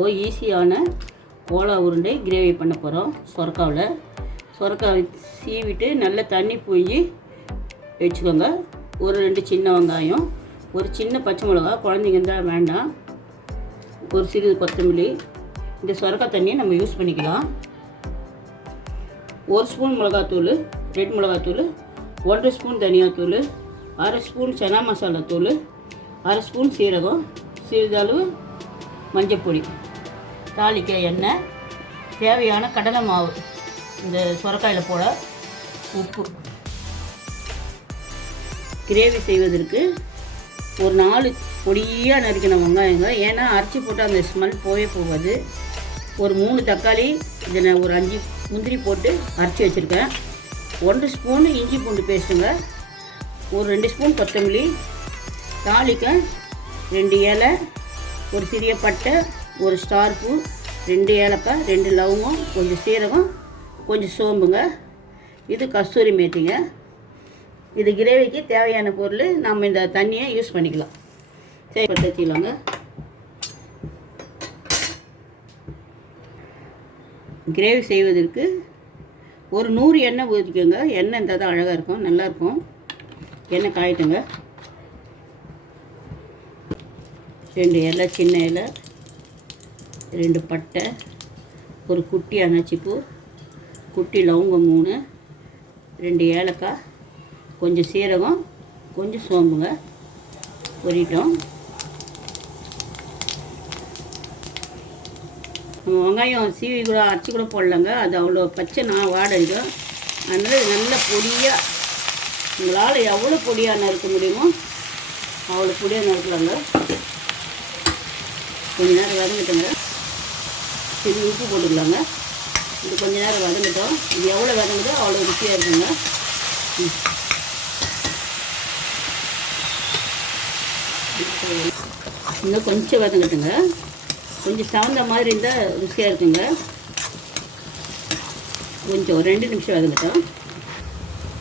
இப்போது ஈஸியான கோலா உருண்டை கிரேவி பண்ண போகிறோம் சொரக்காவில். சொரக்காவை சீவிட்டு நல்லா தண்ணி பூஞ்சி வச்சுக்கோங்க. ஒரு ரெண்டு சின்ன வெங்காயம் ஒரு சின்ன பச்சை மிளகா குழந்தைங்க இருந்தால் வேண்டாம். ஒரு சிறிது கொத்தமல்லி. இந்த சொரக்காய் தண்ணியை நம்ம யூஸ் பண்ணிக்கலாம். ஒரு ஸ்பூன் மிளகாத்தூள் ரெட் மிளகாத்தூள் ஒன்றரை ஸ்பூன் தனியாத்தூள் அரை ஸ்பூன் சனா மசாலா தூள் அரை ஸ்பூன் சீரகம் சிறிதளவு மஞ்சள் பொடி தாளிக்க எண்ணெய் தேவையான கடலை மாவு இந்த சுரக்காயில் போட உப்பு. கிரேவி செய்வதற்கு ஒரு நாலு பொடியாக நறுக்கின வெங்காயங்க ஏன்னா அரைச்சி போட்டால் அந்த ஸ்மெல் போயே போகாது. ஒரு மூணு தக்காளி இதை நான் ஒரு அஞ்சு முந்திரி போட்டு அரைச்சி வச்சுருக்கேன். ஒன்றரை ஸ்பூன் இஞ்சி பூண்டு பேஸ்ட்டுங்க. ஒரு ரெண்டு ஸ்பூன் கொத்தமல்லி. தாளிக்க ரெண்டு இலை ஒரு சிறிய பட்டை ஒரு ஸ்டார் பூ ரெண்டு ஏலக்காய் ரெண்டு லவங்கம் கொஞ்சம் சீரகம் கொஞ்சம் சோம்புங்க. இது கஸ்தூரி மேத்திங்க. இது கிரேவிக்கு தேவையான பொருள் நம்ம இந்த தண்ணியை யூஸ் பண்ணிக்கலாம். சரி வச்சுக்கலாங்க கிரேவி செய்வதற்கு ஒரு நூறு எண்ணெய் ஊற்றிக்கோங்க. எண்ணெய் இருந்தால் தான் அழகாக இருக்கும் நல்லாயிருக்கும் எண்ணெய் காயிட்டுங்க. ரெண்டு இலை சின்ன இலை. ரெண்டு பட்டை ஒரு குட்டி அன்னாச்சிப்பூ குட்டி லவங்கம் மூணு ரெண்டு ஏலக்காய் கொஞ்சம் சீரகம் கொஞ்சம் சோம்புங்க பொரிட்டோம். நம்ம வெங்காயம் சீவி கூட அரைச்சி கூட போடலாங்க அது அவ்வளோ பச்சை நான் வாடடிக்கும் அதனால் நல்ல பொடியாக உங்களால் எவ்வளோ பொடியாக நறுக்க முடியுமோ அவ்வளோ பொடியாக நறுக்கலாங்க கொஞ்ச நேரம் வதங்கிட்டோங்க சிறு உப்பு போட்டுக்கலாங்க. இது கொஞ்ச நேரம் வதங்கிட்டோம். இது எவ்வளோ வதங்குதோ அவ்வளோ ருசியாக இருக்குங்க. ம். இன்னும் கொஞ்சம் வதங்கட்டுங்க. கொஞ்சம் சவந்த மாதிரி இருந்தால் ருசியாக இருக்குங்க. கொஞ்சம் ஒரு ரெண்டு நிமிஷம் வதங்கட்டும்.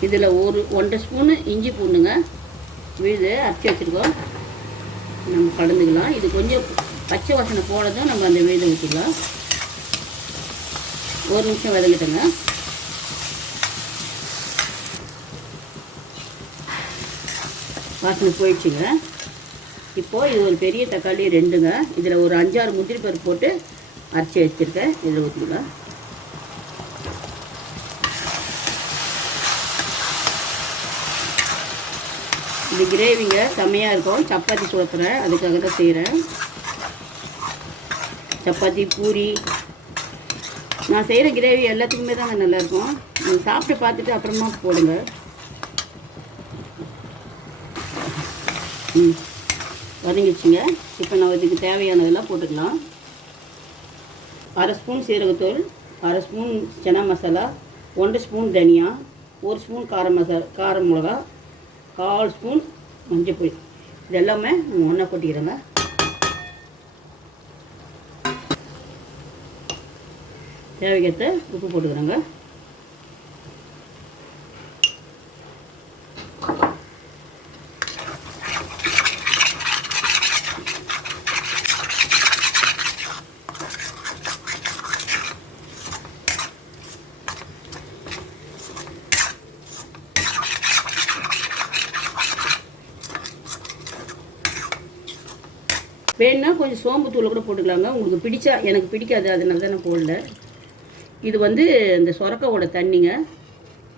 இதில் ஒரு ஒன்றரை ஸ்பூனு இஞ்சி பூண்டுங்க. விழுது அரைச்சி வச்சுருக்கோம். நம்ம கலந்துக்கலாம். இது கொஞ்சம் பச்சை வாசனை போனதும் நம்ம அந்த விழுதை ஊற்றிக்கலாம் ஒரு நிமிஷம் வதங்கிட்டோங்க வாசனை போயிடுச்சுங்க. இப்போது இது ஒரு பெரிய தக்காளி ரெண்டுங்க. இதில் ஒரு அஞ்சாறு முந்திரி பருப்பு போட்டு அரைச்சி வச்சுருக்கேன். இதில் ஊற்றிக்கலாம் இது கிரேவிங்க. செம்மையாக இருக்கும். சப்பாத்தி சுடுத்துறேன் அதுக்காக தான் செய்கிறேன் சப்பாத்தி பூரி நான் செய்கிற கிரேவி எல்லாத்துக்குமே தாங்க நல்லாயிருக்கும். நீங்கள் சாப்பிட்டு பார்த்துட்டு அப்புறமா போடுங்க. ம். வதங்கிடுச்சுங்க. இப்போ நான் இதுக்கு தேவையானதெல்லாம் போட்டுக்கலாம். அரை ஸ்பூன் சீரகத்தூள் அரை ஸ்பூன் சனா மசாலா ஒன்றரை ஸ்பூன் தனியா ஒரு ஸ்பூன் காரம் மசாலா காரம் மிளகா கால் ஸ்பூன் மஞ்சள் இது எல்லாமே ஒன்றா கொட்டிக்கிறேங்க. தேவைக்கேற்ற உப்பு போட்டுக்கிறோங்க. வேணுன்னா கொஞ்சம் சோம்பு தூளை கூட போட்டுக்கலாங்க. உங்களுக்கு பிடிச்சா எனக்கு பிடிக்காது அதனால தான் நான் போடல. இது வந்து இந்த சொரக்காவோட தண்ணிங்க.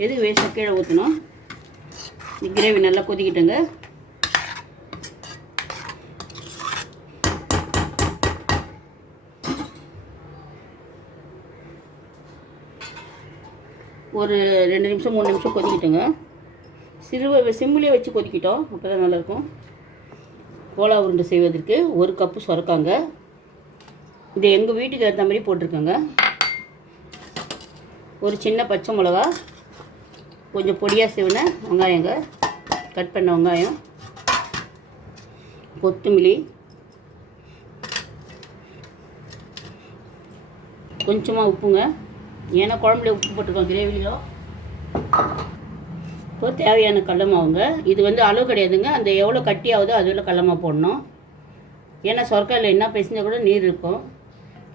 எது வேஸ்ட்டாக கீழே ஊற்றணும் கிரேவி நல்லா கொதிக்கிட்டேங்க. ஒரு ரெண்டு நிமிஷம் மூணு நிமிஷம் கொதிக்கிட்டோங்க. சிறுவ சிம்மிலே வச்சு கொதிக்கிட்டோம். அப்போ தான் நல்லாயிருக்கும். கோலா உருண்டை செய்வதற்கு ஒரு கப்பு சுரக்காங்க. இது எங்கள் வீட்டுக்கு ஏற்ற மாதிரி போட்டிருக்கோங்க. ஒரு சின்ன பச்சை மிளகா கொஞ்சம் பொடியாக சிவன வெங்காயங்க கட் பண்ண வெங்காயம் கொத்தமல்லி கொஞ்சமாக உப்புங்க. ஏன்னா குழம்புல உப்பு போட்டிருக்கோம் கிரேவிலையும் இப்போ தேவையான கடலமாவுங்க இது வந்து அளவு கிடையாதுங்க. அந்த எவ்வளோ கட்டி ஆகுதோ அதில் கடல போடணும். ஏன்னா சொர்க்கையில் என்ன பிசைஞ்சால் கூட நீர் இருக்கும்.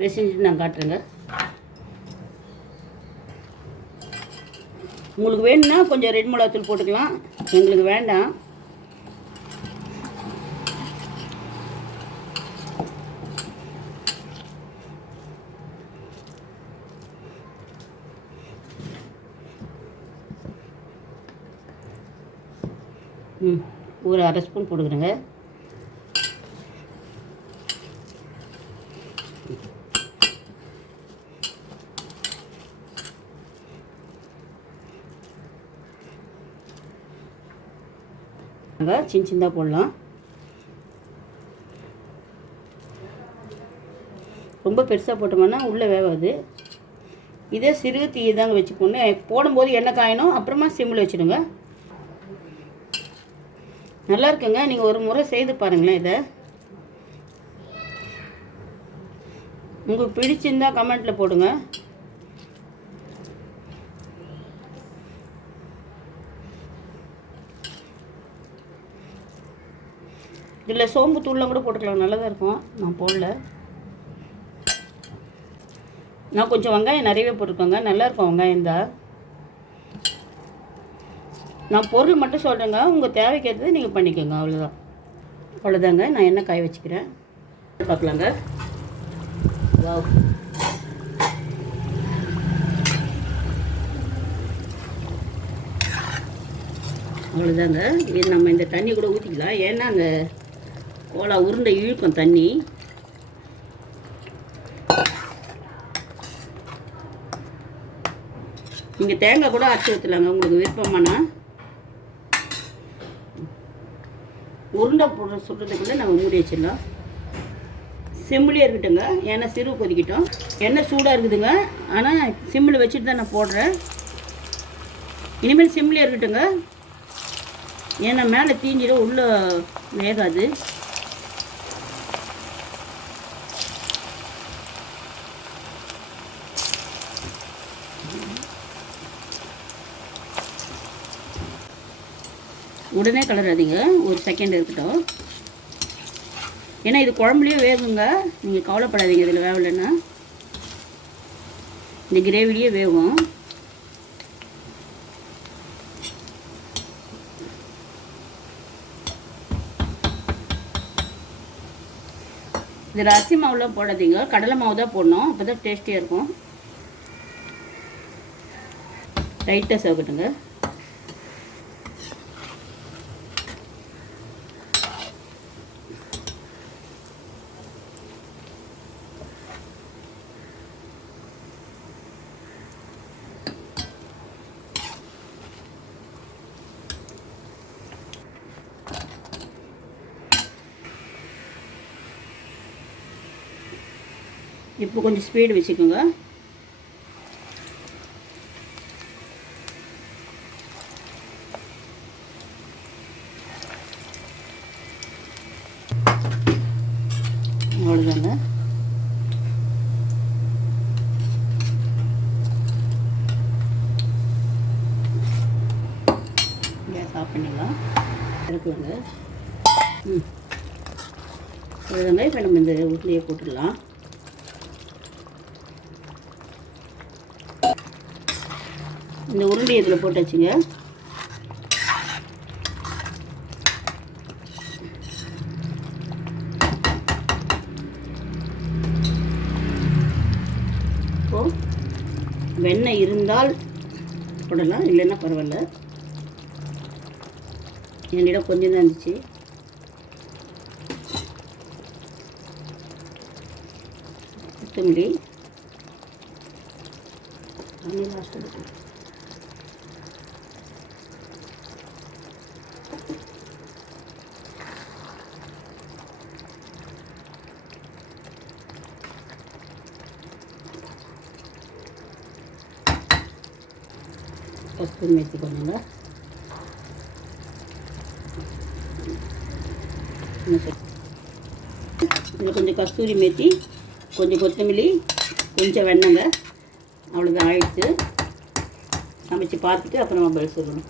பிசைஞ்சிட்டு நான் காட்டுறேங்க. உங்களுக்கு வேணும்னா கொஞ்சம் ரெட் மிளகாத்தூள் போட்டுக்கலாம். எங்களுக்கு வேண்டாம். ம் ஒரு அரை ஸ்பூன் போட்டுக்கிறேங்க. சின்ன சின்னதாக போடலாம். ரொம்ப பெருசாக போட்டோம்னா உள்ளே வேகாது. இதே சிறு தீயை தாங்க வச்சு போடணும் போடும்போது எண்ணெய் காயணும். அப்புறமா சிம்மில் வச்சுடுங்க. நல்லா இருக்குங்க. நீங்கள் ஒரு முறை செய்து பாருங்களேன் இதை. உங்களுக்கு பிடிச்சிருந்தா கமெண்ட்டில் போடுங்க. இதில் சோம்பு தூள்லாம் கூட போட்டுக்கலாம் நல்லா தான் இருக்கும். நான் போடல. நான் கொஞ்சம் வெங்காயம் நிறையவே போட்டிருக்கோங்க. நல்லாயிருக்கும் வெங்காயம் தான் நான் பொருள் மட்டும் சொல்கிறேங்க உங்கள் தேவைக்கேற்றது நீங்கள் பண்ணிக்கோங்க அவ்வளோதான் அவ்வளோதாங்க நான் என்ன காய வச்சுக்கிறேன்? பார்க்கலாங்க. வாவ். அவ்வளோதாங்க இது நம்ம இந்த தண்ணி கூட ஊற்றிக்கலாம் ஏன்னா அந்த கோலா உருண்டை இழுக்கும் தண்ணி. நீங்கள் தேங்காய் கூட அரைச்சி ஊற்றலாங்க உங்களுக்கு விருப்பமானா? உருண்டை போடுற சுடுறதுக்குள்ளே நம்ம மூடி வச்சிடலாம் சிம்மிலே இருக்கட்டுங்க ஏன்னா சிறு கொதிக்கிட்டோம். எண்ணெய் சூடாக இருக்குதுங்க ஆனால் சிம்மில் வச்சுட்டு தான் நான் போடுறேன். இனிமேல் சிம்மிலே இருக்கட்டுங்க. ஏன்னா மேலே தீஞ்சிடும் உள்ளே வேகாது. உடனே கலராதீங்க. ஒரு செகண்ட் இருக்கட்டும். ஏன்னா இது குழம்புலேயே வேகுங்க. நீங்கள் கவலைப்படாதீங்க இதில் வேகலைன்னா இந்த கிரேவிலேயே வேகும். இதில் அரிசி மாவுலாம் போடாதீங்க. கடலை மாவு தான் போடணும். அப்போ தான் டேஸ்டியாக இருக்கும். லைட்டாக சேர்க்கட்டுங்க இப்போ கொஞ்சம் ஸ்பீடு வச்சுக்கோங்க. அவ்வளோதாங்க கேஸ் ஆஃப் பண்ணிடலாம். இருக்குங்க ம். அவ்வளோதாங்க இப்போ நம்ம இந்த உருளையை போட்டுடலாம். இந்த உருண்டை இதில் போட்டு வச்சுங்க வெண்ணெய் இருந்தால் போடலாம் இல்லைன்னா பரவாயில்ல. என்னிடம் கொஞ்சம் தான் இருந்துச்சு. கொத்தமல்லி. தண்ணி லாஸ்ட்டு கஸ்தூரி மேத்தி கொஞ்சங்க இதில் கொஞ்சம். கஸ்தூரி மேத்தி கொஞ்சம் கொத்தமல்லி கொஞ்சம் வெண்ணங்க அவ்வளோதான் ஆயிடுச்சு. சமைச்சு பார்த்துட்டு அப்புறம் பதில் சொல்லணும்.